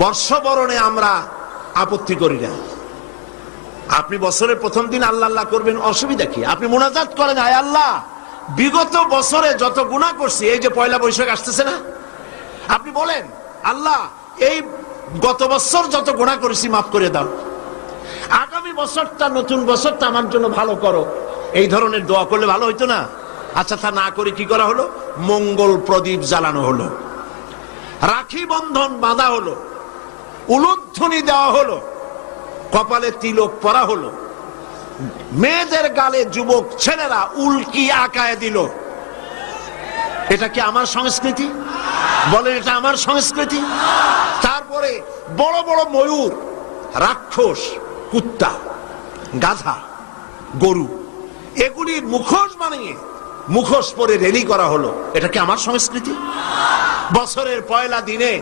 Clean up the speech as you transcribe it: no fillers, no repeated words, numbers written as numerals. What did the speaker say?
বর্ষবরণে আমরা আপত্তি করি না। আপনি বছরের প্রথম দিন আল্লাহ আল্লাহ করবেন, অসুবিধা কি? আপনি মুনাজাত করেন, আয় আল্লাহ বিগত বছরে যত গুনাহ করছি, এই যে পয়লা বৈশাখ আসতেছে না, আপনি বলেন আল্লাহ এই গত বছর যত গুনাহ করেছি মাফ করে দাও, আগামী বছরটা নতুন বছরটা আমার জন্য ভালো করো। এই ধরনের দোয়া করলে ভালো হইতো না? আচ্ছা, তা না করে কি করা হলো? মঙ্গল প্রদীপ জ্বালানো হলো, রাখি বন্ধন বাঁধা হলো, উলুধ্বনি দেওয়া হলো, কপালে তিলক পরা হলো, মেয়েদের গালে যুবক ছেলেরা উল্কি আঁকায় দিল। এটা কি আমার সংস্কৃতি? বলেন, এটা আমার সংস্কৃতি? তারপরে বড় বড় ময়ূর, রাক্ষস, কুত্তা, গাধা, গরু, এগুলির মুখোশ বানিয়ে মুখোশ পরে রেলি করা হলো। এটা কি আমার সংস্কৃতি? বছরের পয়লা দিনে